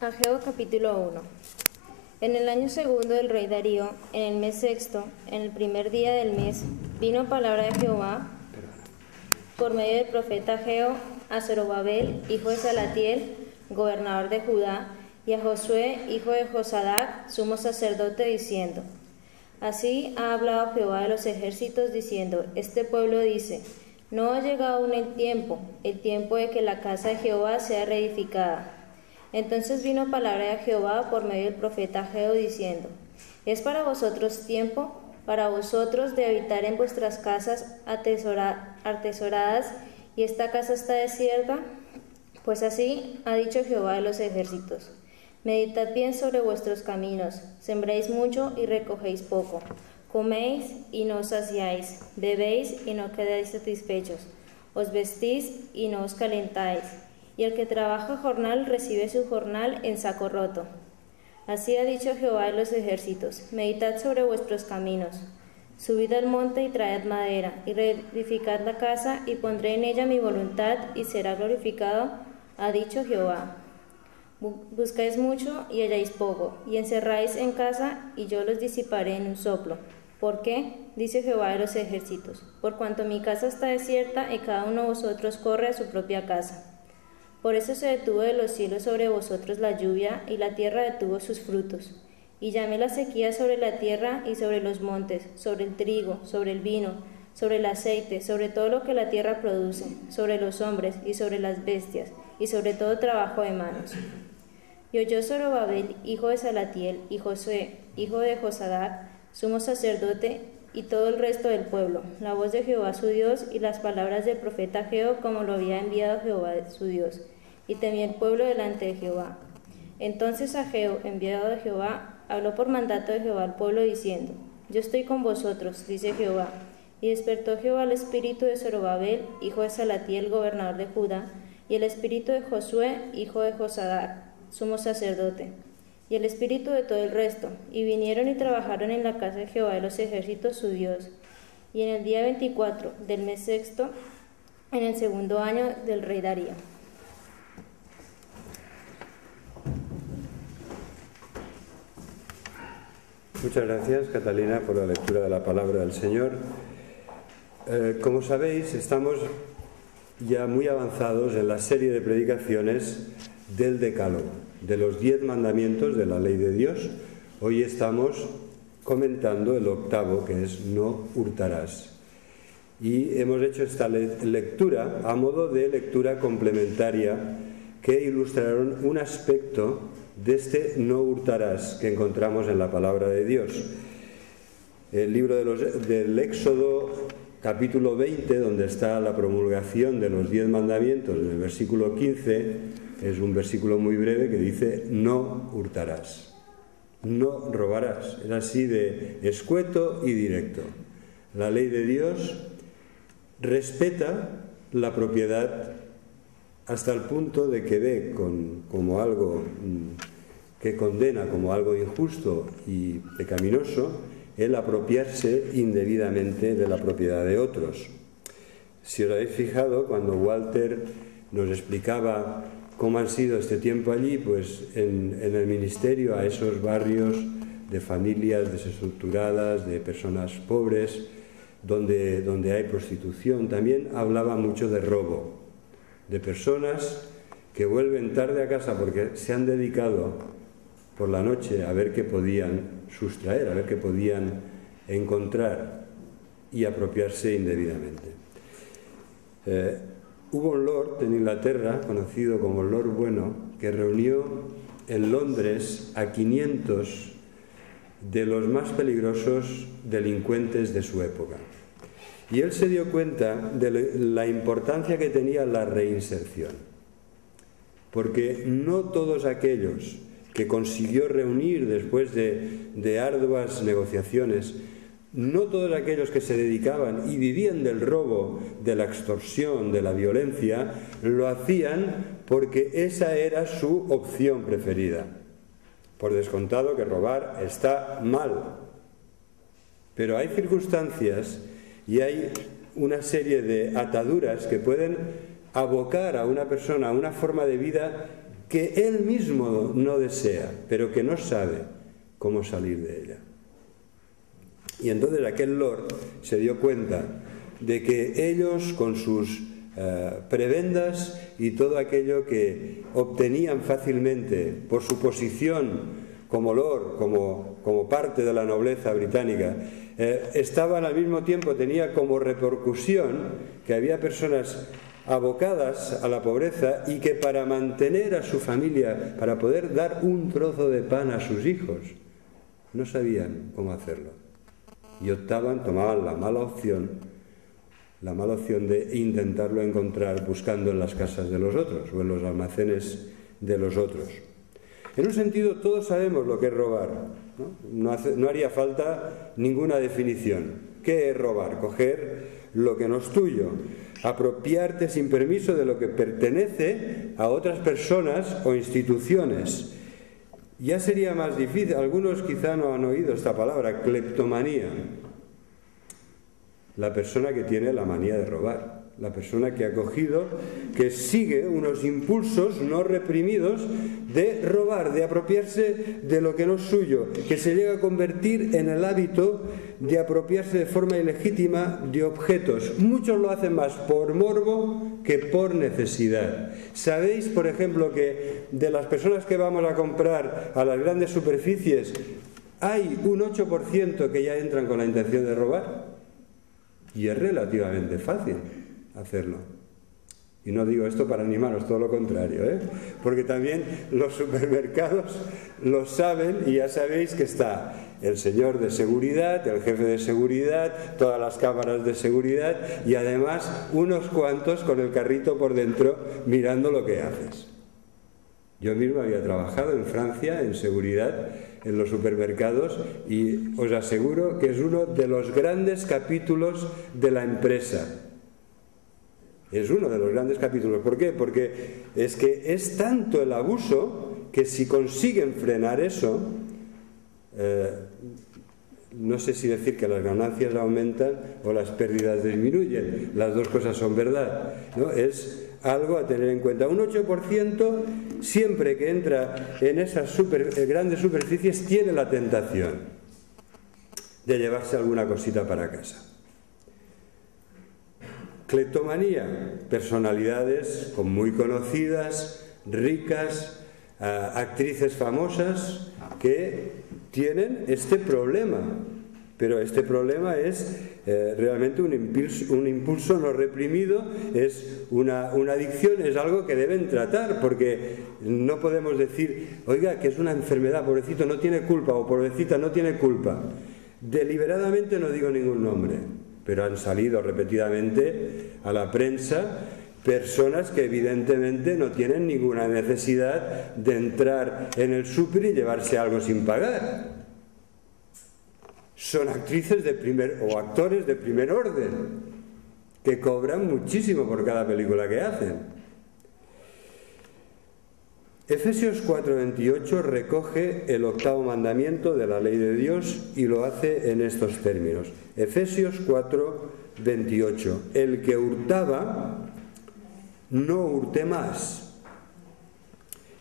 Ageo capítulo 1. En el año segundo del rey Darío, en el mes sexto, en el primer día del mes, vino palabra de Jehová por medio del profeta Ageo a Zorobabel, hijo de Salatiel, gobernador de Judá, y a Josué, hijo de Josadac, sumo sacerdote, diciendo: Así ha hablado Jehová de los ejércitos, diciendo: Este pueblo dice: No ha llegado aún el tiempo de que la casa de Jehová sea reedificada. Entonces vino palabra de Jehová por medio del profeta Ageo, diciendo: ¿Es para vosotros tiempo, para vosotros, de habitar en vuestras casas atesoradas, y esta casa está desierta? Pues así ha dicho Jehová de los ejércitos: Meditad bien sobre vuestros caminos, sembréis mucho y recogéis poco, coméis y no os saciáis, bebéis y no quedáis satisfechos, os vestís y no os calentáis, y el que trabaja jornal recibe su jornal en saco roto. Así ha dicho Jehová de los ejércitos: Meditad sobre vuestros caminos, subid al monte y traed madera, y reedificad la casa, y pondré en ella mi voluntad, y será glorificado, ha dicho Jehová. Buscáis mucho y halláis poco, y encerráis en casa, y yo los disiparé en un soplo. ¿Por qué? Dice Jehová de los ejércitos: Por cuanto mi casa está desierta, y cada uno de vosotros corre a su propia casa. Por eso se detuvo de los cielos sobre vosotros la lluvia, y la tierra detuvo sus frutos. Y llamé la sequía sobre la tierra y sobre los montes, sobre el trigo, sobre el vino, sobre el aceite, sobre todo lo que la tierra produce, sobre los hombres y sobre las bestias, y sobre todo trabajo de manos. Y oyó Zorobabel, hijo de Salatiel, y Josué, hijo de Josadac, sumo sacerdote, y todo el resto del pueblo, la voz de Jehová su Dios y las palabras del profeta Ageo, como lo había enviado Jehová su Dios, y temió el pueblo delante de Jehová. Entonces Ageo, enviado de Jehová, habló por mandato de Jehová al pueblo, diciendo: Yo estoy con vosotros, dice Jehová. Y despertó Jehová el espíritu de Zorobabel, hijo de Salatiel, gobernador de Judá, y el espíritu de Josué, hijo de Josadac, sumo sacerdote, y el espíritu de todo el resto, y vinieron y trabajaron en la casa de Jehová de los ejércitos su Dios. Y en el día 24 del mes sexto, en el segundo año del rey Darío. Muchas gracias, Catalina, por la lectura de la palabra del Señor. Como sabéis, estamos ya muy avanzados en la serie de predicaciones del Decálogo, de los 10 mandamientos de la ley de Dios. Hoy estamos comentando el octavo, que es no hurtarás. Y hemos hecho esta lectura a modo de lectura complementaria que ilustraron un aspecto de este no hurtarás que encontramos en la palabra de Dios. El libro del Éxodo, capítulo 20, donde está la promulgación de los 10 mandamientos, en el versículo 15, es un versículo muy breve que dice: no hurtarás, no robarás. Es así de escueto y directo. La ley de Dios respeta la propiedad hasta el punto de que ve como algo que condena, como algo injusto y pecaminoso, el apropiarse indebidamente de la propiedad de otros. Si os habéis fijado, cuando Walter nos explicaba cómo han sido este tiempo allí, pues en el ministerio a esos barrios de familias desestructuradas, de personas pobres, donde hay prostitución, también hablaba mucho de robo, de personas que vuelven tarde a casa porque se han dedicado por la noche a ver qué podían sustraer, a ver qué podían encontrar y apropiarse indebidamente. Hubo un lord en Inglaterra, conocido como Lord Bueno, que reunió en Londres a 500 de los más peligrosos delincuentes de su época. Y él se dio cuenta de la importancia que tenía la reinserción, porque no todos aquellos que consiguió reunir después de arduas negociaciones, no todos aquellos que se dedicaban y vivían del robo, de la extorsión, de la violencia, lo hacían porque esa era su opción preferida. Por descontado que robar está mal, pero hay circunstancias y hay una serie de ataduras que pueden abocar a una persona a una forma de vida que él mismo no desea, pero que no sabe cómo salir de ella. Y entonces aquel lord se dio cuenta de que ellos, con sus prebendas y todo aquello que obtenían fácilmente por su posición como lord, como parte de la nobleza británica, estaban al mismo tiempo, tenía como repercusión que había personas abocadas a la pobreza y que para mantener a su familia, para poder dar un trozo de pan a sus hijos, no sabían cómo hacerlo. Y tomaban la mala opción de intentarlo encontrar buscando en las casas de los otros o en los almacenes de los otros. En un sentido, todos sabemos lo que es robar, ¿no? No haría falta ninguna definición. ¿Qué es robar? Coger lo que no es tuyo, apropiarte sin permiso de lo que pertenece a otras personas o instituciones. Ya sería más difícil, algunos quizá no han oído esta palabra, cleptomanía. La persona que tiene la manía de robar, la persona que ha cogido, que sigue unos impulsos no reprimidos de robar, de apropiarse de lo que no es suyo, que se llega a convertir en el hábito de apropiarse de forma ilegítima de objetos. Muchos lo hacen más por morbo que por necesidad. ¿Sabéis, por ejemplo, que de las personas que vamos a comprar a las grandes superficies hay un 8% que ya entran con la intención de robar? Y es relativamente fácil hacerlo. Y no digo esto para animaros, todo lo contrario, porque también los supermercados lo saben y ya sabéis que está el señor de seguridad, el jefe de seguridad, todas las cámaras de seguridad y además unos cuantos con el carrito por dentro mirando lo que haces. Yo mismo había trabajado en Francia en seguridad en los supermercados y os aseguro que es uno de los grandes capítulos de la empresa. Es uno de los grandes capítulos. ¿Por qué? Porque es que es tanto el abuso que si consiguen frenar eso, no sé si decir que las ganancias aumentan o las pérdidas disminuyen. Las dos cosas son verdad, ¿no? Es algo a tener en cuenta. Un 8% siempre que entra en esas grandes superficies tiene la tentación de llevarse alguna cosita para casa. Cleptomanía, personalidades muy conocidas, ricas, actrices famosas que tienen este problema, pero este problema es realmente un impulso no reprimido, es una adicción, es algo que deben tratar, porque no podemos decir, oiga, que es una enfermedad, pobrecito no tiene culpa o pobrecita no tiene culpa. Deliberadamente no digo ningún nombre, pero han salido repetidamente a la prensa personas que evidentemente no tienen ninguna necesidad de entrar en el súper y llevarse algo sin pagar. Son actrices o actores de primer orden que cobran muchísimo por cada película que hacen. Efesios 4:28 recoge el 8º mandamiento de la ley de Dios y lo hace en estos términos. Efesios 4:28. El que hurtaba, no hurte más,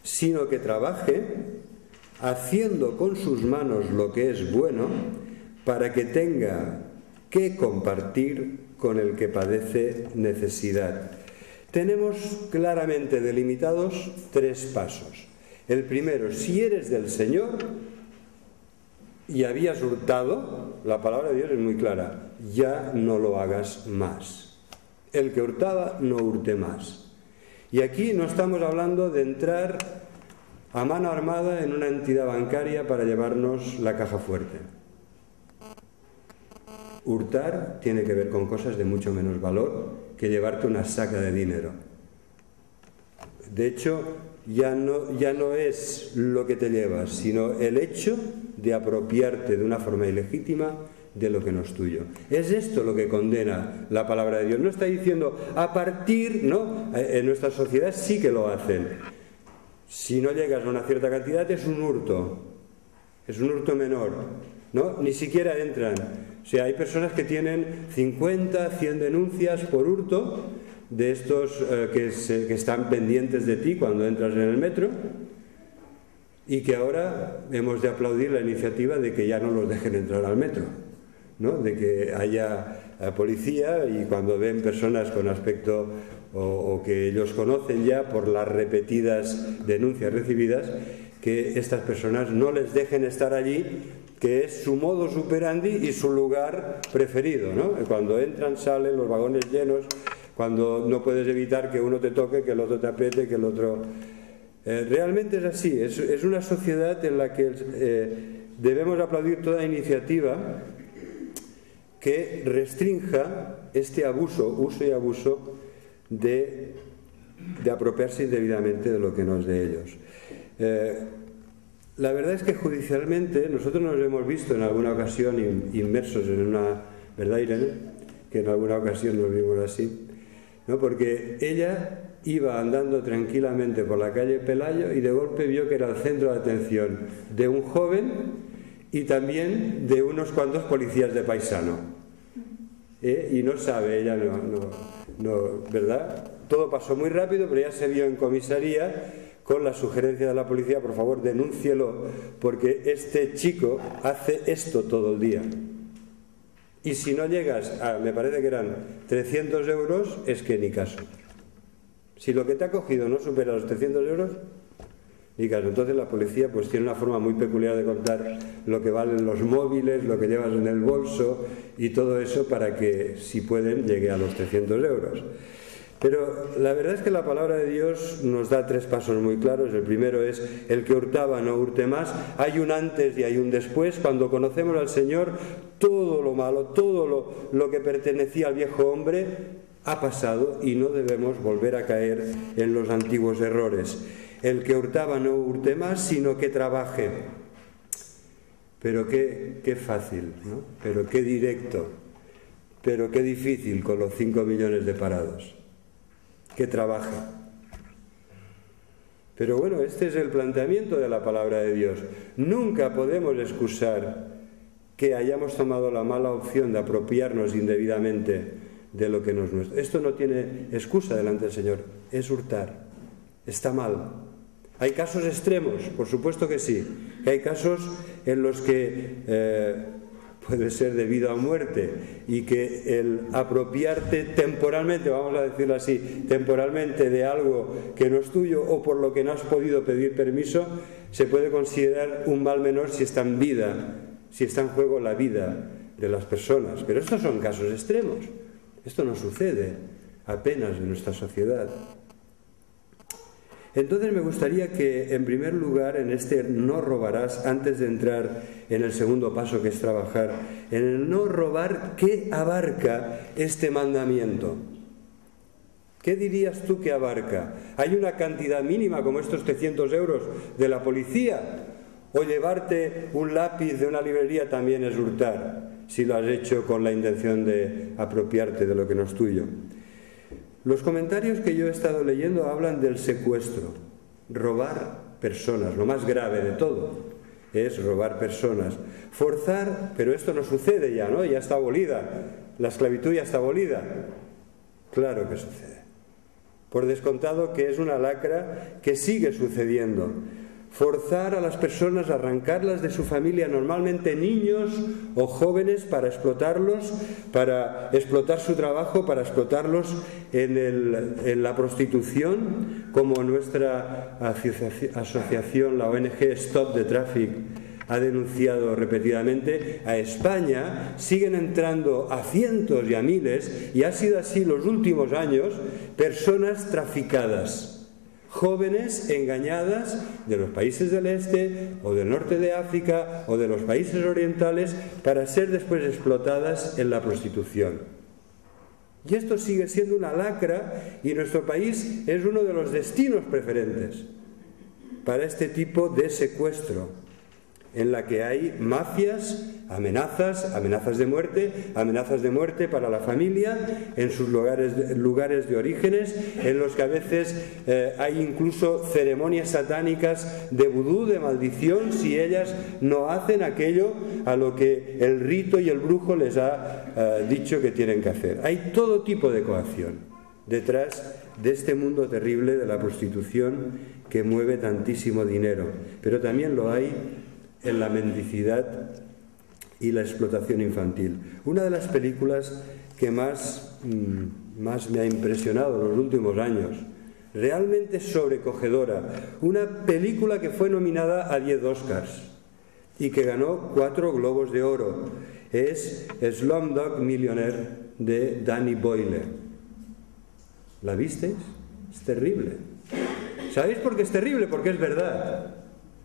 sino que trabaje haciendo con sus manos lo que es bueno, para que tenga que compartir con el que padece necesidad. Tenemos claramente delimitados 3 pasos. El primero, si eres del Señor y habías hurtado, la palabra de Dios es muy clara, ya no lo hagas más. El que hurtaba, no hurte más. Y aquí no estamos hablando de entrar a mano armada en una entidad bancaria para llevarnos la caja fuerte. Hurtar tiene que ver con cosas de mucho menos valor que llevarte una saca de dinero. De hecho, ya no es lo que te llevas, sino el hecho de apropiarte de una forma ilegítima de lo que no es tuyo. Es esto lo que condena la palabra de Dios. No está diciendo a partir, ¿no? En nuestra sociedad sí que lo hacen. Si no llegas a una cierta cantidad es un hurto menor, ¿no? Ni siquiera entran. O sea, hay personas que tienen 50, 100 denuncias por hurto, de estos que están pendientes de ti cuando entras en el metro, y que ahora hemos de aplaudir la iniciativa de que ya no los dejen entrar al metro, ¿no? De que haya policía, y cuando ven personas con aspecto o que ellos conocen ya por las repetidas denuncias recibidas, que estas personas no les dejen estar allí, que es su modus operandi y su lugar preferido, ¿no? Cuando entran, salen los vagones llenos, cuando no puedes evitar que uno te toque, que el otro te apriete, que el otro... realmente es así, es una sociedad en la que debemos aplaudir toda iniciativa que restrinja este abuso, uso y abuso de apropiarse indebidamente de lo que no es de ellos. La verdad es que judicialmente nosotros nos hemos visto en alguna ocasión inmersos en una... ¿Verdad, Irene? Que en alguna ocasión nos vimos así, ¿no? Porque ella iba andando tranquilamente por la calle Pelayo y de golpe vio que era el centro de atención de un joven y también de unos cuantos policías de paisano. Y no sabe, ella no, ¿verdad? Todo pasó muy rápido, pero ya se vio en comisaría con la sugerencia de la policía: por favor, denúncielo, porque este chico hace esto todo el día. Y si no llegas a, me parece que eran 300 euros, es que ni caso. Si lo que te ha cogido no supera los 300 euros, ni caso. Entonces la policía pues tiene una forma muy peculiar de contar lo que valen los móviles, lo que llevas en el bolso y todo eso, para que, si pueden, llegue a los 300 euros. Pero la verdad es que la palabra de Dios nos da 3 pasos muy claros. El primero es: el que hurtaba no hurte más. Hay un antes y hay un después. Cuando conocemos al Señor, todo lo malo, todo lo que pertenecía al viejo hombre ha pasado, y no debemos volver a caer en los antiguos errores. El que hurtaba no hurte más, sino que trabaje. Pero qué fácil, ¿no? Pero qué directo, pero qué difícil con los 5 millones de parados. Que trabaje. Pero bueno, este es el planteamiento de la palabra de Dios. Nunca podemos excusar que hayamos tomado la mala opción de apropiarnos indebidamente de lo que no es nuestro. Esto no tiene excusa delante del Señor. Es hurtar. Está mal. Hay casos extremos, por supuesto que sí. Hay casos en los que puede ser de vida o muerte, y que el apropiarte temporalmente, vamos a decirlo así, temporalmente de algo que no es tuyo, o por lo que no has podido pedir permiso, se puede considerar un mal menor si está en vida, si está en juego la vida de las personas. Pero estos son casos extremos. Esto no sucede apenas en nuestra sociedad. Entonces me gustaría que, en primer lugar, en este no robarás, antes de entrar en el segundo paso, que es trabajar, en el no robar, ¿qué abarca este mandamiento? ¿Qué dirías tú que abarca? ¿Hay una cantidad mínima como estos 300 euros de la policía? ¿O llevarte un lápiz de una librería también es hurtar, si lo has hecho con la intención de apropiarte de lo que no es tuyo? Los comentarios que yo he estado leyendo hablan del secuestro, robar personas. Lo más grave de todo es robar personas. Forzar, pero esto no sucede ya, ¿no? Ya está abolida. La esclavitud ya está abolida. Claro que sucede. Por descontado que es una lacra que sigue sucediendo. Forzar a las personas a arrancarlas de su familia, normalmente niños o jóvenes, para explotarlos, para explotar su trabajo, para explotarlos en la prostitución, como nuestra asociación, la ONG Stop the Traffic, ha denunciado repetidamente. A España siguen entrando a cientos y a miles, y ha sido así los últimos años, personas traficadas. Jóvenes engañadas de los países del este o del norte de África o de los países orientales, para ser después explotadas en la prostitución. Y esto sigue siendo una lacra, y nuestro país es uno de los destinos preferentes para este tipo de secuestro, en la que hay mafias, amenazas de muerte para la familia en sus lugares de orígenes, en los que a veces hay incluso ceremonias satánicas de vudú, de maldición, si ellas no hacen aquello a lo que el rito y el brujo les ha dicho que tienen que hacer. Hay todo tipo de coacción. detrás de este mundo terrible de la prostitución que mueve tantísimo dinero, pero también lo hay en la mendicidad y la explotación infantil. Una de las películas que más me ha impresionado en los últimos años, realmente sobrecogedora, una película que fue nominada a 10 Oscars y que ganó 4 Globos de Oro, es Slumdog Millionaire de Danny Boyle. ¿La visteis? Es terrible. ¿Sabéis por qué es terrible? Porque es verdad.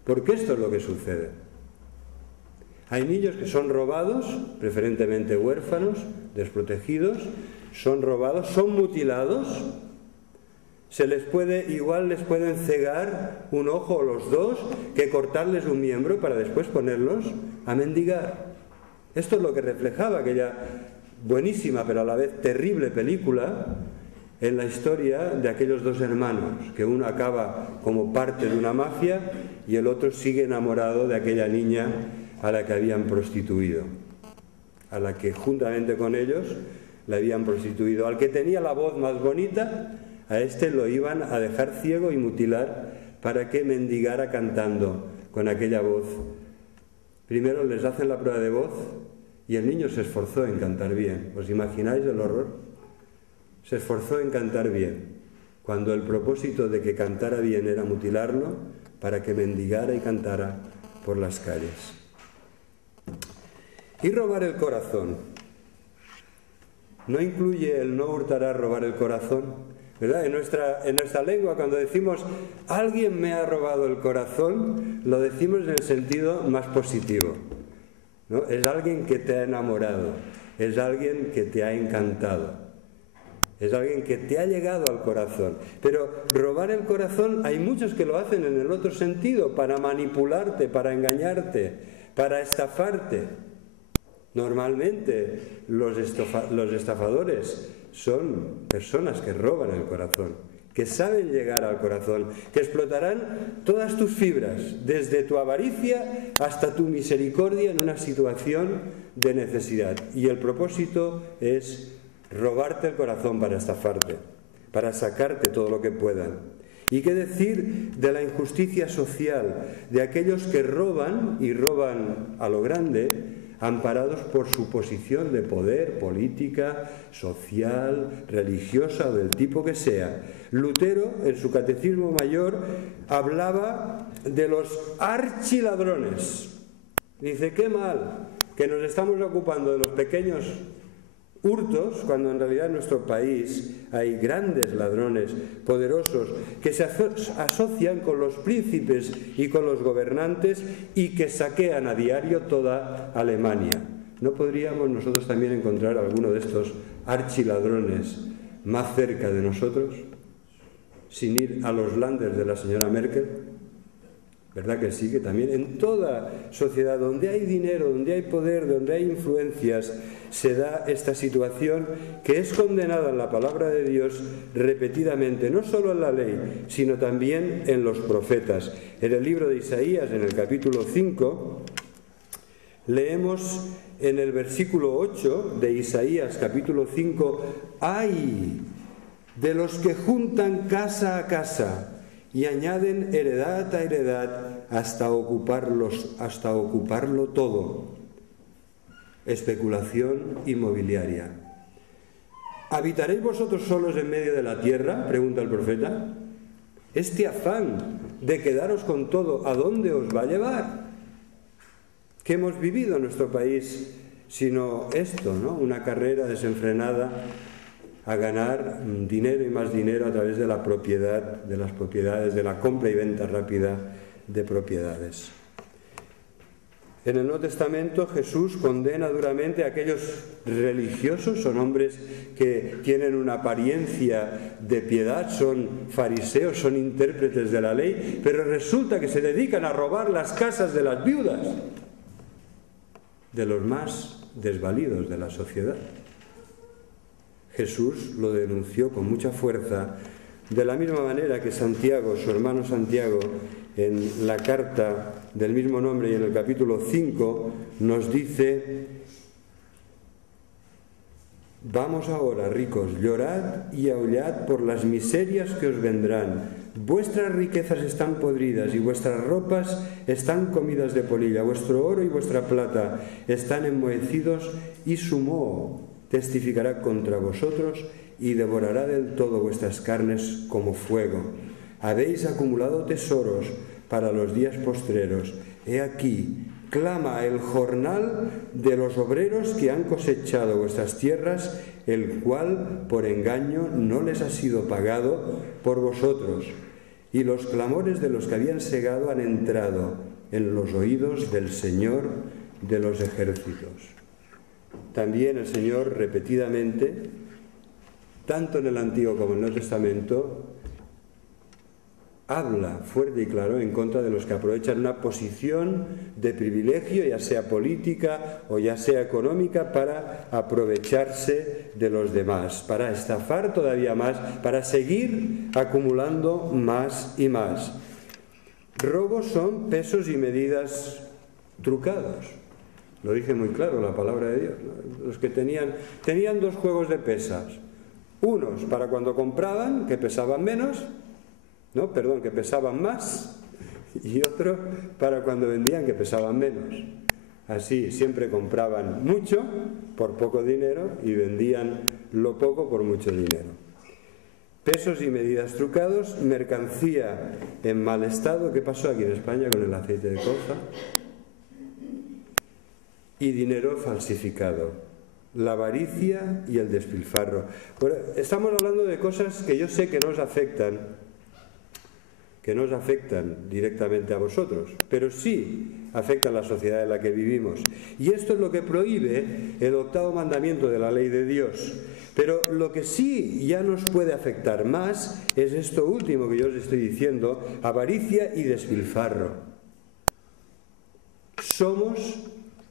Porque esto es lo que sucede. Hay niños que son robados, preferentemente huérfanos, desprotegidos, son robados, son mutilados, igual les pueden cegar un ojo o los dos, que cortarles un miembro para después ponerlos a mendigar. Esto es lo que reflejaba aquella buenísima pero a la vez terrible película en la historia de aquellos dos hermanos, que uno acaba como parte de una mafia y el otro sigue enamorado de aquella niña a la que habían prostituido, a la que juntamente con ellos la habían prostituido. Al que tenía la voz más bonita, a este lo iban a dejar ciego y mutilar para que mendigara cantando con aquella voz. Primero les hacen la prueba de voz y el niño se esforzó en cantar bien. ¿Os imagináis el horror? Se esforzó en cantar bien, cuando el propósito de que cantara bien era mutilarlo para que mendigara y cantara por las calles. Y robar el corazón. ¿No incluye el no hurtarás robar el corazón? ¿Verdad? En nuestra lengua, cuando decimos alguien me ha robado el corazón, lo decimos en el sentido más positivo, ¿no? Es alguien que te ha enamorado, es alguien que te ha encantado, es alguien que te ha llegado al corazón. Pero robar el corazón, hay muchos que lo hacen en el otro sentido, para manipularte, para engañarte, para estafarte. Normalmente los estafadores son personas que roban el corazón, que saben llegar al corazón, que explotarán todas tus fibras, desde tu avaricia hasta tu misericordia en una situación de necesidad. Y el propósito es robarte el corazón para estafarte, para sacarte todo lo que puedan. ¿Y qué decir de la injusticia social, de aquellos que roban y roban a lo grande, amparados por su posición de poder, política, social, religiosa o del tipo que sea? Lutero, en su Catecismo Mayor, hablaba de los archiladrones. Dice, qué mal que nos estamos ocupando de los pequeños hurtos, cuando en realidad en nuestro país hay grandes ladrones poderosos que se asocian con los príncipes y con los gobernantes y que saquean a diario toda Alemania. ¿No podríamos nosotros también encontrar alguno de estos archiladrones más cerca de nosotros, sin ir a los landers de la señora Merkel? ¿Verdad que sí? Que también en toda sociedad donde hay dinero, donde hay poder, donde hay influencias, se da esta situación que es condenada en la palabra de Dios repetidamente, no solo en la ley, sino también en los profetas. En el libro de Isaías, en el capítulo 5, leemos en el versículo 8 de Isaías, capítulo 5, ¡ay de los que juntan casa a casa y añaden heredad a heredad hasta ocuparlo todo! Especulación inmobiliaria. ¿Habitaréis vosotros solos en medio de la tierra?, pregunta el profeta. Este afán de quedaros con todo, ¿a dónde os va a llevar? ¿Qué hemos vivido en nuestro país sino esto, ¿no? Una carrera desenfrenada a ganar dinero y más dinero a través de la propiedad, de las propiedades, de la compra y venta rápida de propiedades. En el Nuevo Testamento Jesús condena duramente a aquellos religiosos, son hombres que tienen una apariencia de piedad, son fariseos, son intérpretes de la ley, pero resulta que se dedican a robar las casas de las viudas, de los más desvalidos de la sociedad. Jesús lo denunció con mucha fuerza, de la misma manera que Santiago, su hermano Santiago, en la carta del mismo nombre y en el capítulo 5 nos dice Vamos ahora, ricos, llorad y aullad por las miserias que os vendrán. Vuestras riquezas están podridas y vuestras ropas están comidas de polilla. Vuestro oro y vuestra plata están enmohecidos y su moho testificará contra vosotros y devorará del todo vuestras carnes como fuego. Habéis acumulado tesoros para los días postreros. He aquí, clama el jornal de los obreros que han cosechado vuestras tierras, el cual por engaño no les ha sido pagado por vosotros. Y los clamores de los que habían segado han entrado en los oídos del Señor de los ejércitos. También el Señor repetidamente, tanto en el Antiguo como en el Nuevo Testamento, habla fuerte y claro en contra de los que aprovechan una posición de privilegio, ya sea política o ya sea económica, para aprovecharse de los demás, para estafar todavía más, para seguir acumulando más y más. Robos son pesos y medidas trucados. Lo dije muy claro la palabra de Dios, ¿no? Los que tenían dos juegos de pesas. Unos para cuando compraban, que pesaban menos, que pesaban más, y otro para cuando vendían, que pesaban menos. Así siempre compraban mucho por poco dinero y vendían lo poco por mucho dinero. Pesos y medidas trucados, mercancía en mal estado. ¿Qué pasó aquí en España con el aceite de colza? Y dinero falsificado. La avaricia y el despilfarro. Bueno, estamos hablando de cosas que yo sé que nos afectan directamente a vosotros, pero sí afectan a la sociedad en la que vivimos. Y esto es lo que prohíbe el 8º mandamiento de la ley de Dios. Pero lo que sí ya nos puede afectar más es esto último que yo os estoy diciendo: avaricia y despilfarro. Somos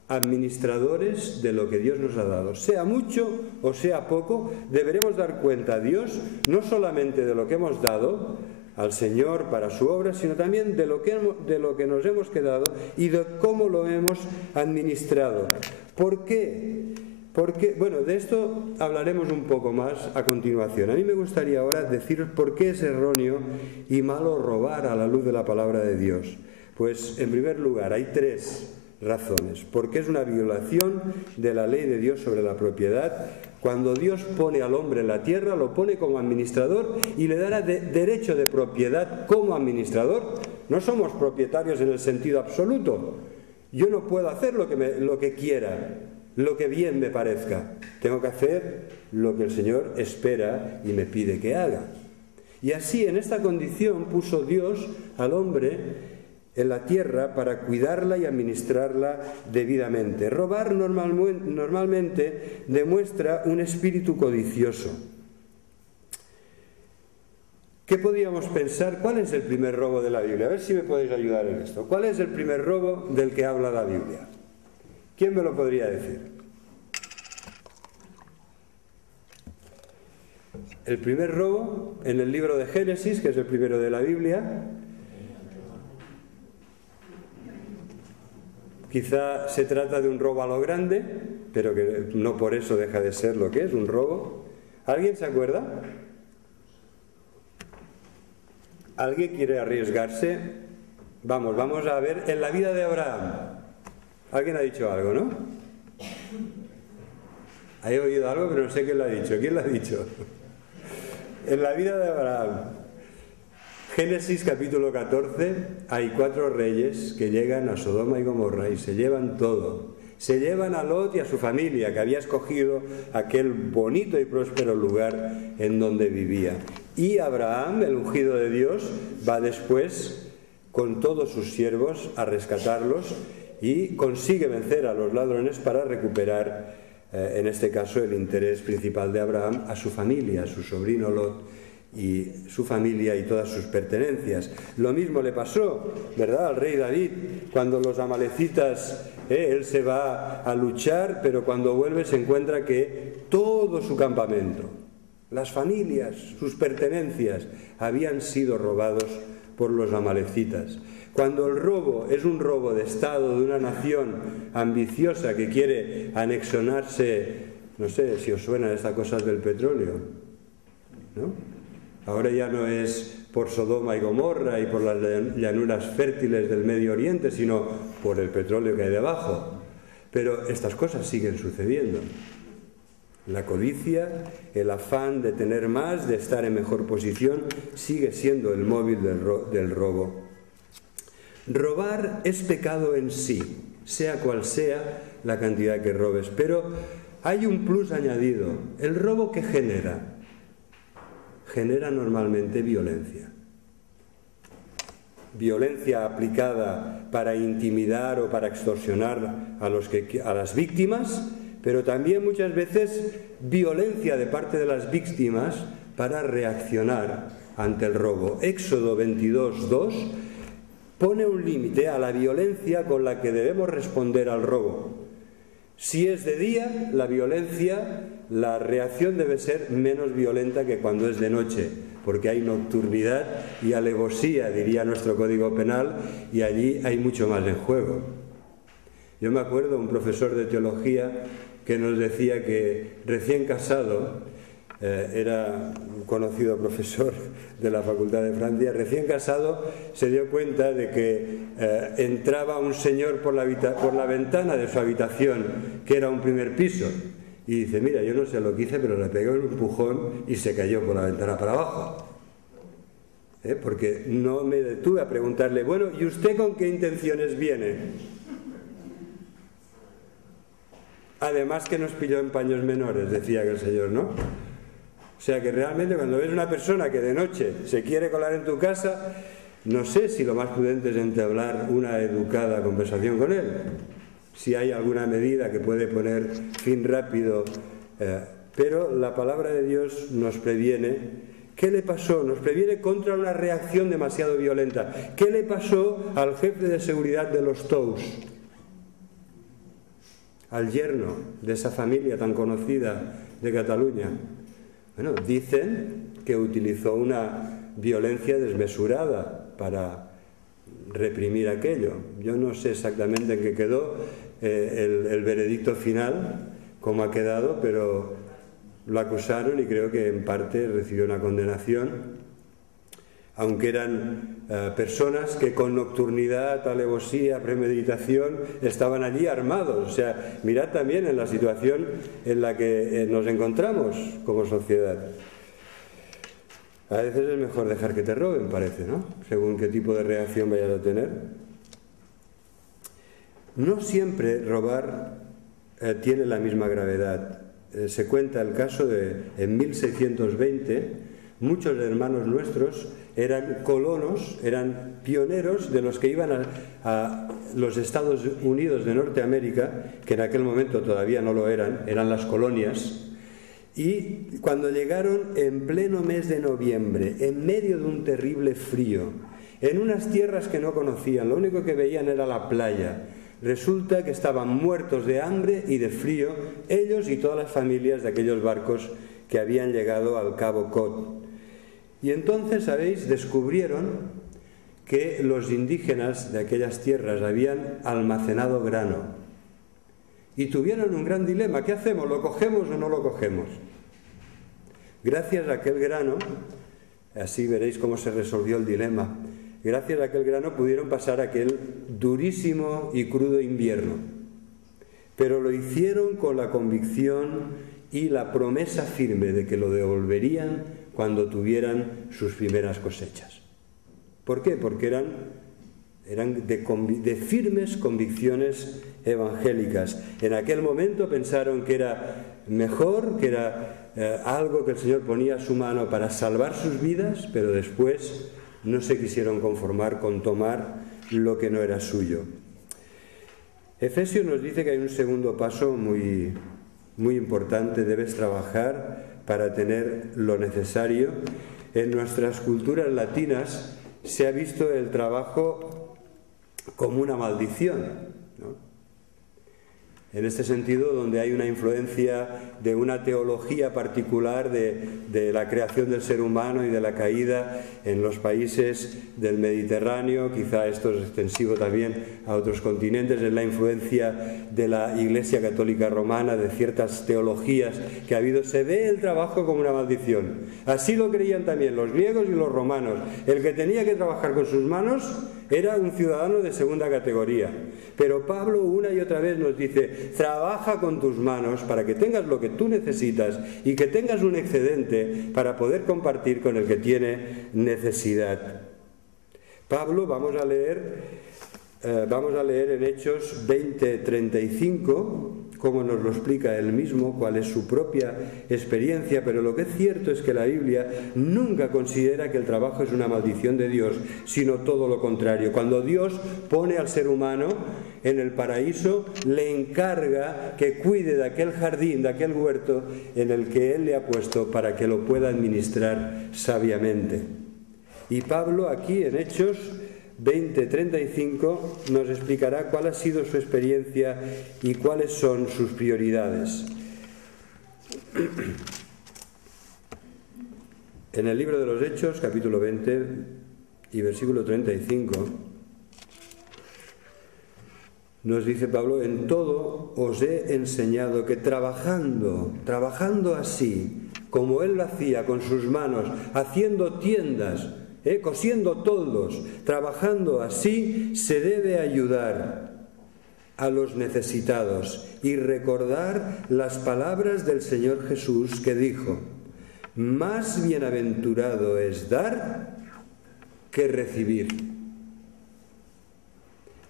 administradores de lo que Dios nos ha dado. Sea mucho o sea poco, deberemos dar cuenta a Dios no solamente de lo que hemos dado al Señor para su obra, sino también de lo que nos hemos quedado y de cómo lo hemos administrado. ¿Por qué? Porque, bueno, de esto hablaremos un poco más a continuación. A mí me gustaría ahora deciros por qué es erróneo y malo robar a la luz de la palabra de Dios. Pues, en primer lugar, hay 3 razones. Porque es una violación de la ley de Dios sobre la propiedad. Cuando Dios pone al hombre en la tierra, lo pone como administrador y le dará derecho de propiedad como administrador. No somos propietarios en el sentido absoluto. Yo no puedo hacer lo que quiera, lo que bien me parezca. Tengo que hacer lo que el Señor espera y me pide que haga. Y así, en esta condición, puso Dios al hombre en la tierra para cuidarla y administrarla debidamente. Robar normalmente demuestra un espíritu codicioso. ¿Qué podríamos pensar? ¿Cuál es el primer robo de la Biblia? A ver si me podéis ayudar en esto. ¿Cuál es el primer robo del que habla la Biblia? ¿Quién me lo podría decir? El primer robo en el libro de Génesis, que es el primero de la Biblia. Quizá se trata de un robo a lo grande, pero que no por eso deja de ser lo que es un robo. ¿Alguien se acuerda? ¿Alguien quiere arriesgarse? Vamos a ver en la vida de Abraham. Alguien ha dicho algo, ¿no? He oído algo, pero no sé quién lo ha dicho. ¿Quién lo ha dicho? En la vida de Abraham. Génesis capítulo 14, hay 4 reyes que llegan a Sodoma y Gomorra y se llevan todo. Se llevan a Lot y a su familia, que había escogido aquel bonito y próspero lugar en donde vivía. Y Abraham, el ungido de Dios, va después con todos sus siervos a rescatarlos y consigue vencer a los ladrones para recuperar, en este caso, el interés principal de Abraham, a su familia, a su sobrino Lot y su familia y todas sus pertenencias. Lo mismo le pasó, ¿verdad?, al rey David, cuando los amalecitas, él se va a luchar, pero cuando vuelve se encuentra que todo su campamento, las familias, sus pertenencias, habían sido robados por los amalecitas. Cuando el robo es un robo de Estado de una nación ambiciosa que quiere anexionarse No sé si os suenan estas cosas del petróleo, ¿no? Ahora ya no es por Sodoma y Gomorra y por las llanuras fértiles del Medio Oriente, sino por el petróleo que hay debajo. Pero estas cosas siguen sucediendo. La codicia, el afán de tener más, de estar en mejor posición, sigue siendo el móvil del robo. Robar es pecado en sí, sea cual sea la cantidad que robes, pero hay un plus añadido. El robo que genera normalmente violencia. Violencia aplicada para intimidar o para extorsionar a las víctimas, pero también muchas veces violencia de parte de las víctimas para reaccionar ante el robo. Éxodo 22:2 pone un límite a la violencia con la que debemos responder al robo. Si es de día, la reacción debe ser menos violenta que cuando es de noche, porque hay nocturnidad y alevosía, diría nuestro Código Penal, y allí hay mucho más en juego. Yo me acuerdo un profesor de teología que nos decía que recién casado, era un conocido profesor de la Facultad de Francia, recién casado se dio cuenta de que entraba un señor por la ventana de su habitación, que era un primer piso, y dice, mira, yo no sé lo que hice, pero le pegué un empujón y se cayó por la ventana para abajo. Porque no me detuve a preguntarle, bueno, ¿y usted con qué intenciones viene? Además que nos pilló en paños menores, decía aquel señor, ¿no? O sea que realmente cuando ves una persona que de noche se quiere colar en tu casa, no sé si lo más prudente es entablar una educada conversación con él. Si hay alguna medida que puede poner fin rápido, pero la palabra de Dios nos previene. ¿Qué le pasó? Nos previene contra una reacción demasiado violenta. ¿Qué le pasó al jefe de seguridad de los Tous? Al yerno de esa familia tan conocida de Cataluña. Bueno, dicen que utilizó una violencia desmesurada para reprimir aquello. Yo no sé exactamente en qué quedó el veredicto final, cómo ha quedado, pero lo acusaron y creo que en parte recibió una condenación, aunque eran personas que con nocturnidad, alevosía, premeditación estaban allí armados. O sea, mirad también en la situación en la que nos encontramos como sociedad. A veces es mejor dejar que te roben, parece, ¿no? Según qué tipo de reacción vayas a tener. No siempre robar tiene la misma gravedad. Se cuenta el caso de, en 1620, muchos hermanos nuestros eran colonos, eran pioneros de los que iban a los Estados Unidos de Norteamérica, que en aquel momento todavía no lo eran las colonias, y cuando llegaron en pleno mes de noviembre, en medio de un terrible frío, en unas tierras que no conocían, lo único que veían era la playa. Resulta que estaban muertos de hambre y de frío, ellos y todas las familias de aquellos barcos que habían llegado al Cabo Cod. Y entonces, ¿sabéis?, descubrieron que los indígenas de aquellas tierras habían almacenado grano. Y tuvieron un gran dilema, ¿qué hacemos? ¿Lo cogemos o no lo cogemos? Gracias a aquel grano, así veréis cómo se resolvió el dilema, gracias a aquel grano pudieron pasar aquel durísimo y crudo invierno. Pero lo hicieron con la convicción y la promesa firme de que lo devolverían cuando tuvieran sus primeras cosechas. ¿Por qué? Porque eran de firmes convicciones evangélicas. En aquel momento pensaron que era mejor, que era algo que el Señor ponía a su mano para salvar sus vidas, pero después no se quisieron conformar con tomar lo que no era suyo. Efesios nos dice que hay un segundo paso muy, muy importante. Debes trabajar para tener lo necesario. En nuestras culturas latinas se ha visto el trabajo como una maldición, ¿no? En este sentido, donde hay una influencia de una teología particular de la creación del ser humano y de la caída en los países del Mediterráneo, quizá esto es extensivo también a otros continentes, es la influencia de la Iglesia Católica Romana, de ciertas teologías que ha habido, se ve el trabajo como una maldición. Así lo creían también los griegos y los romanos. El que tenía que trabajar con sus manos era un ciudadano de segunda categoría. Pero Pablo una y otra vez nos dice: trabaja con tus manos para que tengas lo que tú necesitas y que tengas un excedente para poder compartir con el que tiene necesidad. Pablo, vamos a leer en Hechos 20:35, cómo nos lo explica él mismo, cuál es su propia experiencia, pero lo que es cierto es que la Biblia nunca considera que el trabajo es una maldición de Dios, sino todo lo contrario. Cuando Dios pone al ser humano en el paraíso, le encarga que cuide de aquel jardín, de aquel huerto en el que Él le ha puesto para que lo pueda administrar sabiamente. Y Pablo aquí en Hechos 20:35 nos explicará cuál ha sido su experiencia y cuáles son sus prioridades. En el libro de los Hechos, capítulo 20 y versículo 35, nos dice Pablo: en todo os he enseñado que trabajando así, como él lo hacía con sus manos, haciendo tiendas, cosiendo toldos, trabajando así, se debe ayudar a los necesitados y recordar las palabras del Señor Jesús, que dijo: más bienaventurado es dar que recibir.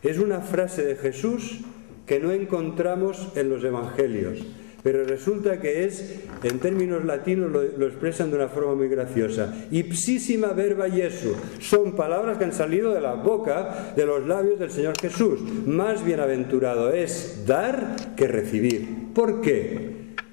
Es una frase de Jesús que no encontramos en los evangelios, pero resulta que es, en términos latinos lo expresan de una forma muy graciosa: ipsissima verba Iesu. Son palabras que han salido de la boca, de los labios del Señor Jesús. Más bienaventurado es dar que recibir. ¿Por qué?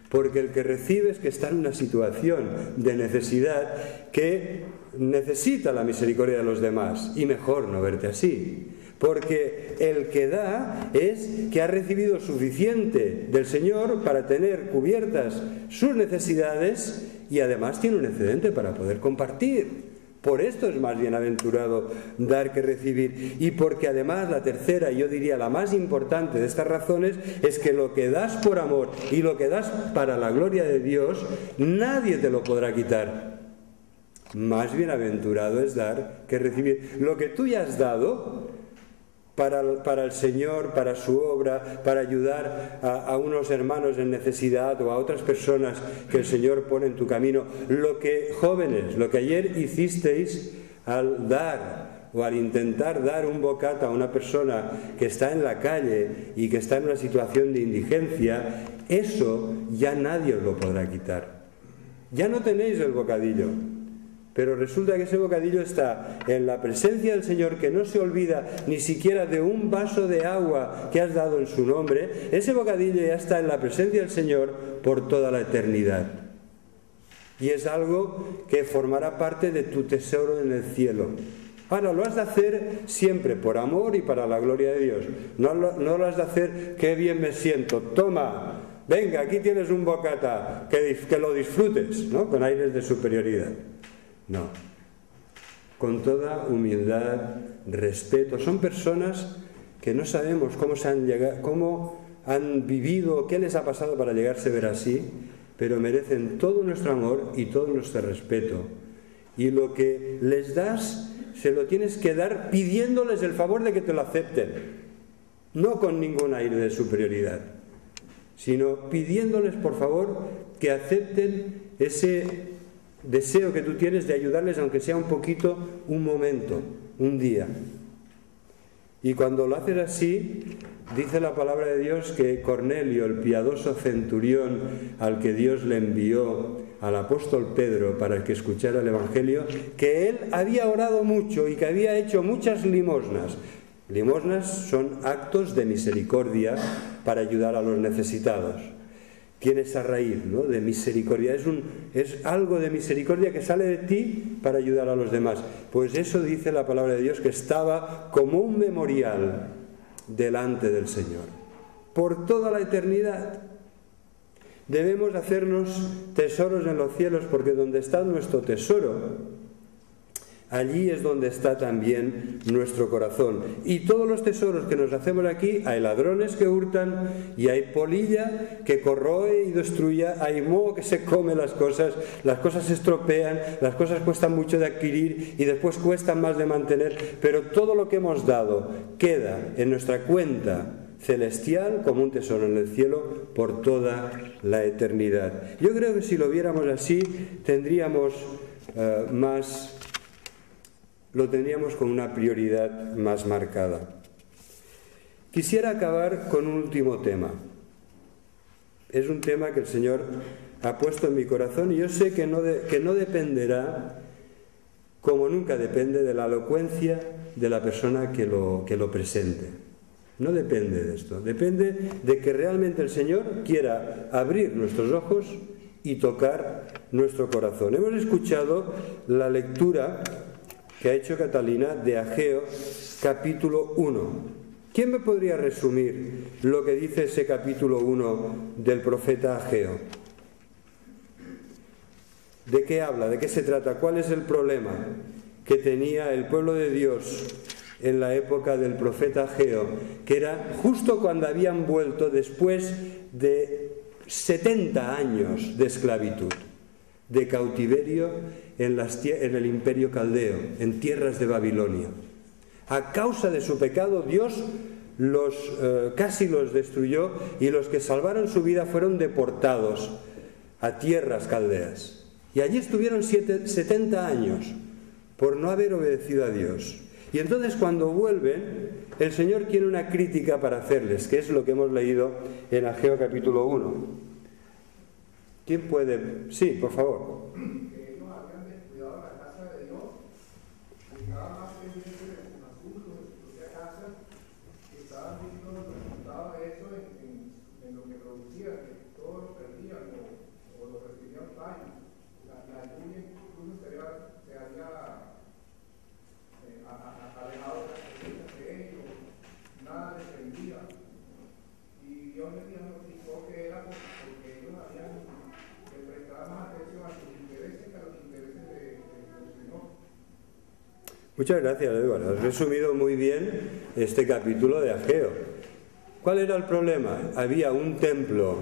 Porque el que recibe es que está en una situación de necesidad, que necesita la misericordia de los demás, y mejor no verte así. Porque el que da es que ha recibido suficiente del Señor para tener cubiertas sus necesidades y además tiene un excedente para poder compartir. Por esto es más bienaventurado dar que recibir. Y porque además la tercera, yo diría la más importante de estas razones, es que lo que das por amor y lo que das para la gloria de Dios, nadie te lo podrá quitar. Más bienaventurado es dar que recibir. Lo que tú ya has dado para el Señor, para su obra, para ayudar a unos hermanos en necesidad o a otras personas que el Señor pone en tu camino. Jóvenes, lo que ayer hicisteis al dar o al intentar dar un bocata a una persona que está en la calle y que está en una situación de indigencia, eso ya nadie os lo podrá quitar. Ya no tenéis el bocadillo. Pero resulta que ese bocadillo está en la presencia del Señor, que no se olvida ni siquiera de un vaso de agua que has dado en su nombre. Ese bocadillo ya está en la presencia del Señor por toda la eternidad. Y es algo que formará parte de tu tesoro en el cielo. Ahora, lo has de hacer siempre por amor y para la gloria de Dios. No lo has de hacer, qué bien me siento, toma, venga, aquí tienes un bocata, que lo disfrutes, ¿no? Con aires de superioridad. No, con toda humildad, respeto. Son personas que no sabemos cómo han vivido, qué les ha pasado para llegarse a ver así, pero merecen todo nuestro amor y todo nuestro respeto. Y lo que les das, se lo tienes que dar pidiéndoles el favor de que te lo acepten, no con ningún aire de superioridad, sino pidiéndoles por favor que acepten ese deseo que tú tienes de ayudarles, aunque sea un poquito, un momento, un día. Y cuando lo haces así, dice la palabra de Dios que Cornelio, el piadoso centurión al que Dios le envió al apóstol Pedro para que escuchara el Evangelio, que él había orado mucho y que había hecho muchas limosnas. Limosnas son actos de misericordia para ayudar a los necesitados. Tiene esa raíz, ¿no?, de misericordia. Es algo de misericordia que sale de ti para ayudar a los demás. Pues eso dice la palabra de Dios, que estaba como un memorial delante del Señor. por toda la eternidad. Debemos hacernos tesoros en los cielos, porque donde está nuestro tesoro, allí es donde está también nuestro corazón. Y todos los tesoros que nos hacemos aquí, hay ladrones que hurtan, y hay polilla que corroe y destruye, hay moho que se come las cosas se estropean, las cosas cuestan mucho de adquirir y después cuestan más de mantener, pero todo lo que hemos dado queda en nuestra cuenta celestial como un tesoro en el cielo por toda la eternidad. Yo creo que si lo viéramos así, lo tendríamos con una prioridad más marcada. Quisiera acabar con un último tema. Es un tema que el Señor ha puesto en mi corazón y yo sé que no dependerá, como nunca depende, de la elocuencia de la persona que lo presente. No depende de esto, depende de que realmente el Señor quiera abrir nuestros ojos y tocar nuestro corazón. Hemos escuchado la lectura que ha hecho Catalina de Ageo, capítulo 1. ¿Quién me podría resumir lo que dice ese capítulo 1 del profeta Ageo? ¿De qué habla? ¿De qué se trata? ¿Cuál es el problema que tenía el pueblo de Dios en la época del profeta Ageo? Que era justo cuando habían vuelto después de 70 años de esclavitud, de cautiverio en el imperio caldeo, en tierras de Babilonia. A causa de su pecado, Dios casi los destruyó, y los que salvaron su vida fueron deportados a tierras caldeas. Y allí estuvieron 70 años por no haber obedecido a Dios. Y entonces cuando vuelven, el Señor tiene una crítica para hacerles, que es lo que hemos leído en Ageo capítulo 1. ¿Quién puede? Sí, por favor. Muchas gracias, Eduardo. Has resumido muy bien este capítulo de Ageo. ¿Cuál era el problema? Había un templo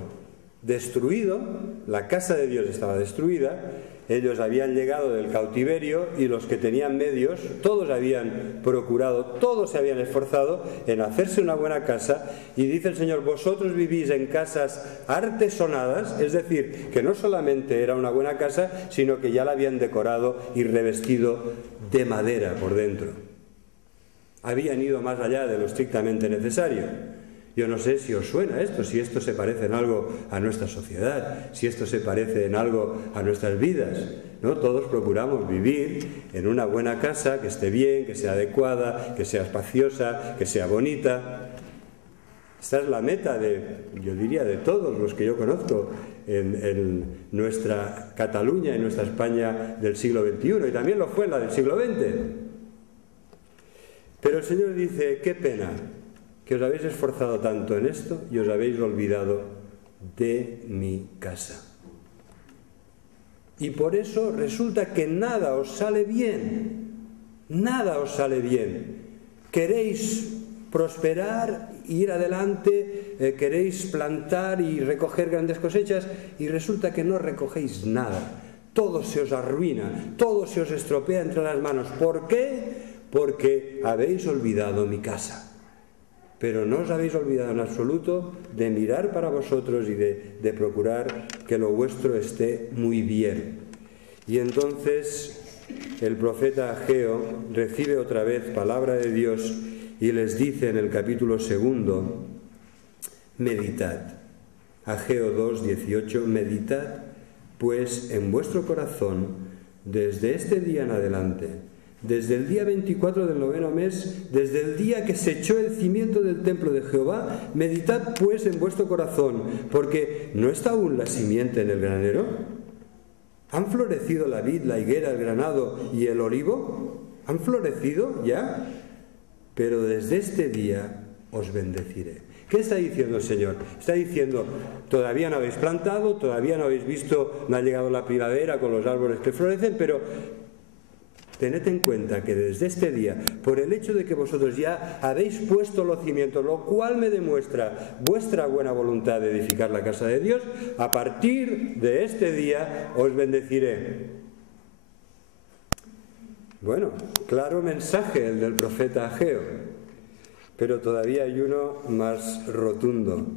destruido, la casa de Dios estaba destruida, ellos habían llegado del cautiverio y los que tenían medios, todos habían procurado, todos se habían esforzado en hacerse una buena casa, y dice el Señor: vosotros vivís en casas artesonadas, es decir, que no solamente era una buena casa, sino que ya la habían decorado y revestido de madera por dentro. Habían ido más allá de lo estrictamente necesario. Yo no sé si os suena esto, si esto se parece en algo a nuestra sociedad, si esto se parece en algo a nuestras vidas, ¿no? Todos procuramos vivir en una buena casa, que esté bien, que sea adecuada, que sea espaciosa, que sea bonita. Esta es la meta yo diría, de todos los que yo conozco en nuestra Cataluña, en nuestra España del siglo XXI, y también lo fue en la del siglo XX. Pero el Señor dice: qué pena que os habéis esforzado tanto en esto y os habéis olvidado de mi casa. Y por eso resulta que nada os sale bien, nada os sale bien. Queréis prosperar, ir adelante, queréis plantar y recoger grandes cosechas, y resulta que no recogéis nada. Todo se os arruina, todo se os estropea entre las manos. ¿Por qué? Porque habéis olvidado mi casa. Pero no os habéis olvidado en absoluto de mirar para vosotros y de procurar que lo vuestro esté muy bien. Y entonces el profeta Ageo recibe otra vez palabra de Dios y les dice en el capítulo 2: meditad. Ageo 2:18: meditad pues en vuestro corazón desde este día en adelante, desde el día 24 del 9º mes, desde el día que se echó el cimiento del templo de Jehová, meditad pues en vuestro corazón, porque ¿no está aún la simiente en el granero? ¿Han florecido la vid, la higuera, el granado y el olivo? ¿Han florecido ya? Pero desde este día os bendeciré. ¿Qué está diciendo el Señor? Está diciendo, todavía no habéis plantado, todavía no habéis visto, no ha llegado la primavera con los árboles que florecen, pero tened en cuenta que desde este día, por el hecho de que vosotros ya habéis puesto los cimientos, lo cual me demuestra vuestra buena voluntad de edificar la casa de Dios, a partir de este día os bendeciré. Bueno, claro mensaje el del profeta Ageo, pero todavía hay uno más rotundo.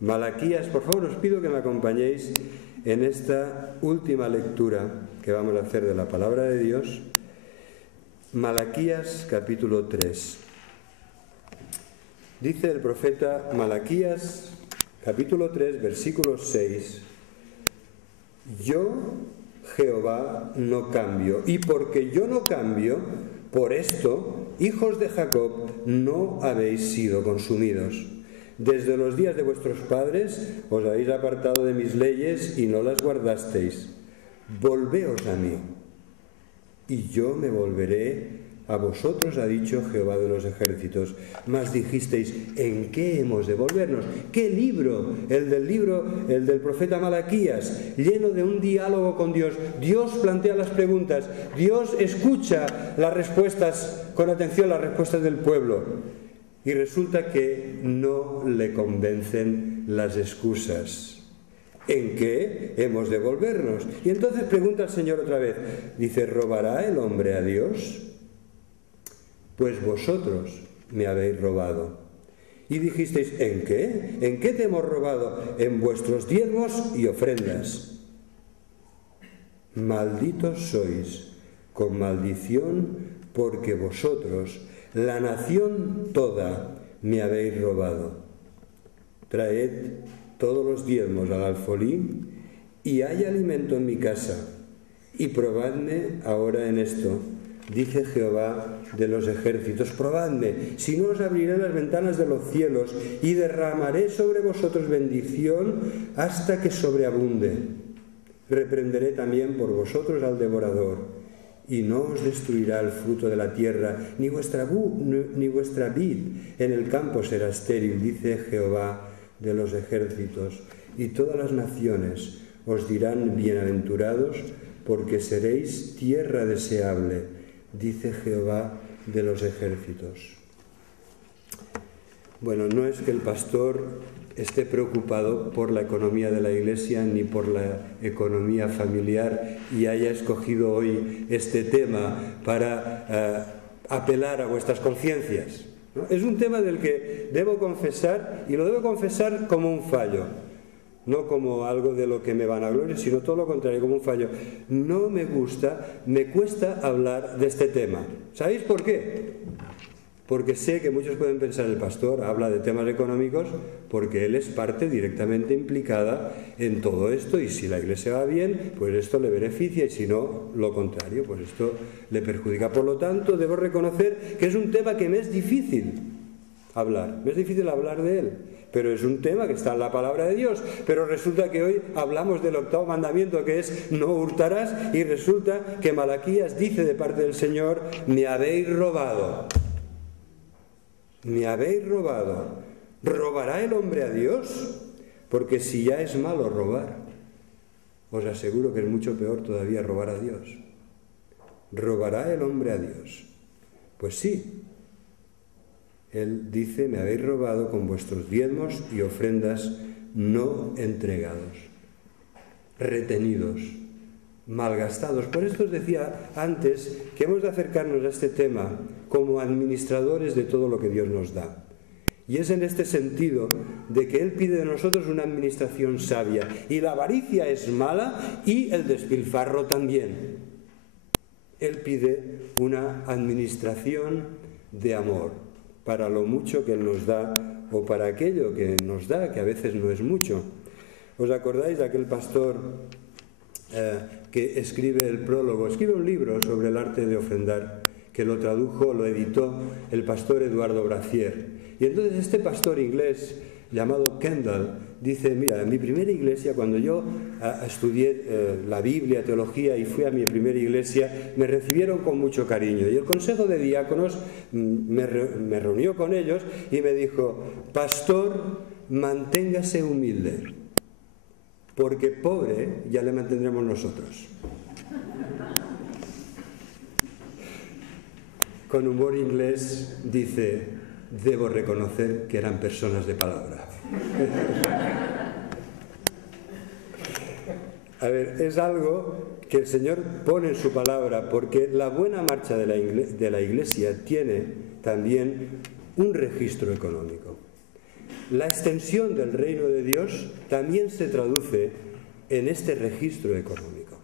Malaquías, por favor, os pido que me acompañéis en esta última lectura que vamos a hacer de la palabra de Dios. Malaquías capítulo 3. Dice el profeta Malaquías capítulo 3, versículo 6: Yo, Jehová, no cambio, y porque yo no cambio, por esto, hijos de Jacob, no habéis sido consumidos. Desde los días de vuestros padres os habéis apartado de mis leyes y no las guardasteis. Volveos a mí, y yo me volveré a vosotros, ha dicho Jehová de los ejércitos. Mas dijisteis, ¿en qué hemos de volvernos? ¿Qué libro? El del profeta Malaquías, lleno de un diálogo con Dios. Dios plantea las preguntas, Dios escucha las respuestas, con atención las respuestas del pueblo. Y resulta que no le convencen las excusas. ¿En qué hemos de volvernos? Y entonces pregunta el Señor otra vez, dice, ¿robará el hombre a Dios? Pues vosotros me habéis robado. Y dijisteis, ¿en qué? ¿En qué te hemos robado? En vuestros diezmos y ofrendas. Malditos sois, con maldición, porque vosotros, la nación toda, me habéis robado. Traed todos los diezmos al alfolí, y hay alimento en mi casa, y probadme ahora en esto, dice Jehová de los ejércitos, probadme, si no os abriré las ventanas de los cielos, y derramaré sobre vosotros bendición hasta que sobreabunde. Reprenderé también por vosotros al devorador, y no os destruirá el fruto de la tierra, ni vuestra vid en el campo será estéril, dice Jehová de los ejércitos, y todas las naciones os dirán bienaventurados, porque seréis tierra deseable, dice Jehová de los ejércitos. Bueno, no es que el pastor esté preocupado por la economía de la Iglesia ni por la economía familiar y haya escogido hoy este tema para apelar a vuestras conciencias, ¿no? Es un tema del que debo confesar, y lo debo confesar como un fallo, no como algo de lo que me vanaglorio, sino todo lo contrario, como un fallo. No me gusta, me cuesta hablar de este tema. ¿Sabéis por qué? Porque sé que muchos pueden pensar, el pastor habla de temas económicos porque él es parte directamente implicada en todo esto, y si la Iglesia va bien, pues esto le beneficia, y si no, lo contrario, pues esto le perjudica. Por lo tanto, debo reconocer que es un tema que me es difícil hablar, de él, pero es un tema que está en la palabra de Dios. Pero resulta que hoy hablamos del octavo mandamiento, que es no hurtarás, y resulta que Malaquías dice de parte del Señor, me habéis robado. Me habéis robado. ¿Robará el hombre a Dios? Porque si ya es malo robar, os aseguro que es mucho peor todavía robar a Dios. ¿Robará el hombre a Dios? Pues sí. Él dice, me habéis robado con vuestros diezmos y ofrendas no entregados, retenidos, malgastados. Por esto os decía antes que hemos de acercarnos a este tema como administradores de todo lo que Dios nos da. Y es en este sentido de que Él pide de nosotros una administración sabia. Y la avaricia es mala, y el despilfarro también. Él pide una administración de amor para lo mucho que Él nos da, o para aquello que nos da, que a veces no es mucho. ¿Os acordáis de aquel pastor que escribe el prólogo? Escribe un libro sobre el arte de ofrendar, que lo tradujo, lo editó el pastor Eduardo Bracier. Y entonces este pastor inglés llamado Kendall, dice, mira, en mi primera iglesia, cuando yo estudié la Biblia, teología, y fui a mi primera iglesia, me recibieron con mucho cariño. Y el consejo de diáconos me reunió con ellos y me dijo, pastor, manténgase humilde, porque pobre ya le mantendremos nosotros. Con humor inglés dice, debo reconocer que eran personas de palabra. A ver, es algo que el Señor pone en su palabra, porque la buena marcha de la Iglesia tiene también un registro económico. La extensión del reino de Dios también se traduce en este registro económico.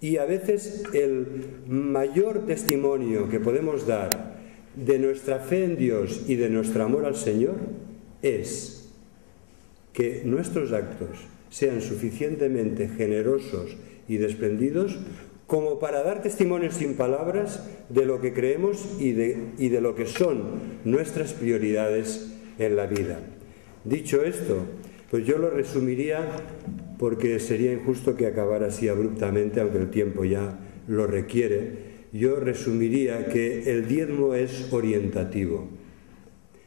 Y a veces el mayor testimonio que podemos dar de nuestra fe en Dios y de nuestro amor al Señor es que nuestros actos sean suficientemente generosos y desprendidos como para dar testimonio sin palabras de lo que creemos y de lo que son nuestras prioridades en la vida. Dicho esto, pues yo lo resumiría, porque sería injusto que acabara así abruptamente, aunque el tiempo ya lo requiere. Yo resumiría que el diezmo es orientativo,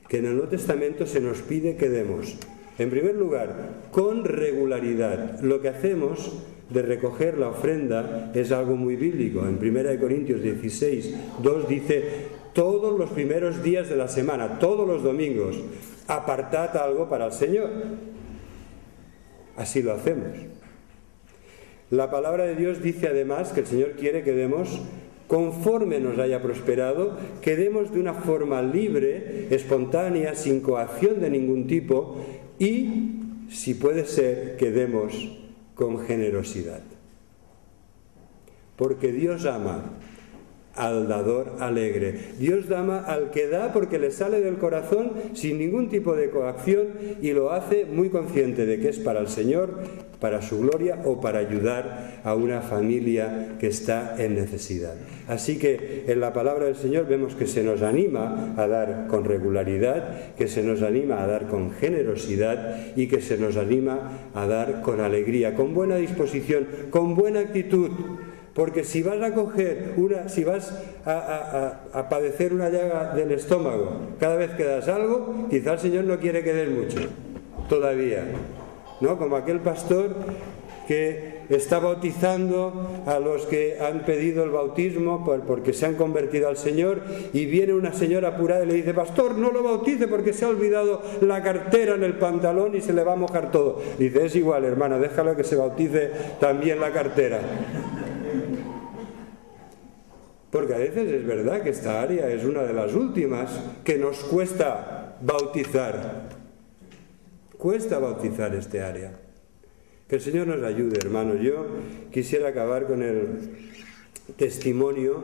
que en el Nuevo Testamento se nos pide que demos, en primer lugar, con regularidad. Lo que hacemos de recoger la ofrenda es algo muy bíblico. En 1 Corintios 16, 2 dice, todos los primeros días de la semana, todos los domingos, apartad algo para el Señor. Así lo hacemos. La palabra de Dios dice además que el Señor quiere que demos conforme nos haya prosperado, que demos de una forma libre, espontánea, sin coacción de ningún tipo, y, si puede ser, que demos con generosidad. Porque Dios ama al dador alegre. Dios ama al que da porque le sale del corazón sin ningún tipo de coacción, y lo hace muy consciente de que es para el Señor, para su gloria o para ayudar a una familia que está en necesidad. Así que en la palabra del Señor vemos que se nos anima a dar con regularidad, que se nos anima a dar con generosidad y que se nos anima a dar con alegría, con buena disposición, con buena actitud. Porque si vas a coger si vas a padecer una llaga del estómago cada vez que das algo, quizá el Señor no quiere que des mucho, todavía, ¿no? Como aquel pastor que está bautizando a los que han pedido el bautismo porque se han convertido al Señor, y viene una señora apurada y le dice, pastor, no lo bautice porque se ha olvidado la cartera en el pantalón y se le va a mojar todo. Dice, es igual, hermana, déjalo que se bautice también la cartera. Porque a veces es verdad que esta área es una de las últimas que nos cuesta bautizar. Cuesta bautizar este área. Que el Señor nos ayude, hermanos. Yo quisiera acabar con el testimonio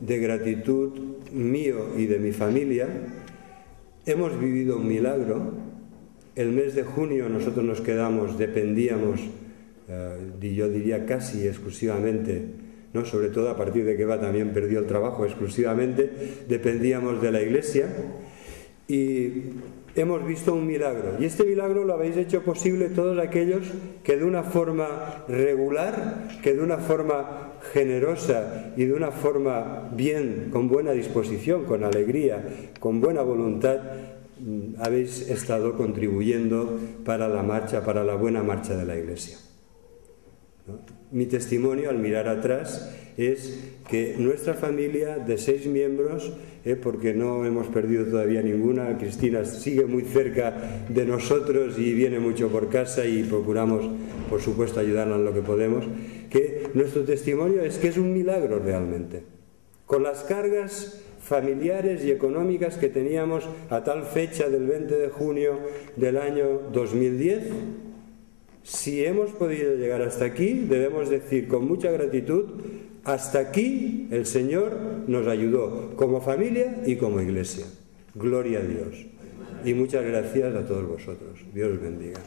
de gratitud mío y de mi familia. Hemos vivido un milagro. El mes de junio nosotros nos quedamos, dependíamos, yo diría casi exclusivamente, ¿no? Sobre todo a partir de que Eva también perdió el trabajo, exclusivamente dependíamos de la iglesia, y hemos visto un milagro. Y este milagro lo habéis hecho posible todos aquellos que de una forma regular, que de una forma generosa y de una forma bien, con buena disposición, con alegría, con buena voluntad, habéis estado contribuyendo para la marcha, para la buena marcha de la iglesia, ¿no? Mi testimonio al mirar atrás es que nuestra familia de 6 miembros, porque no hemos perdido todavía ninguna, Cristina sigue muy cerca de nosotros y viene mucho por casa, y procuramos, por supuesto, ayudarla en lo que podemos, que nuestro testimonio es que es un milagro realmente. Con las cargas familiares y económicas que teníamos a tal fecha del 20 de junio del año 2010, si hemos podido llegar hasta aquí, debemos decir con mucha gratitud, hasta aquí el Señor nos ayudó como familia y como iglesia. Gloria a Dios. Y muchas gracias a todos vosotros. Dios os bendiga.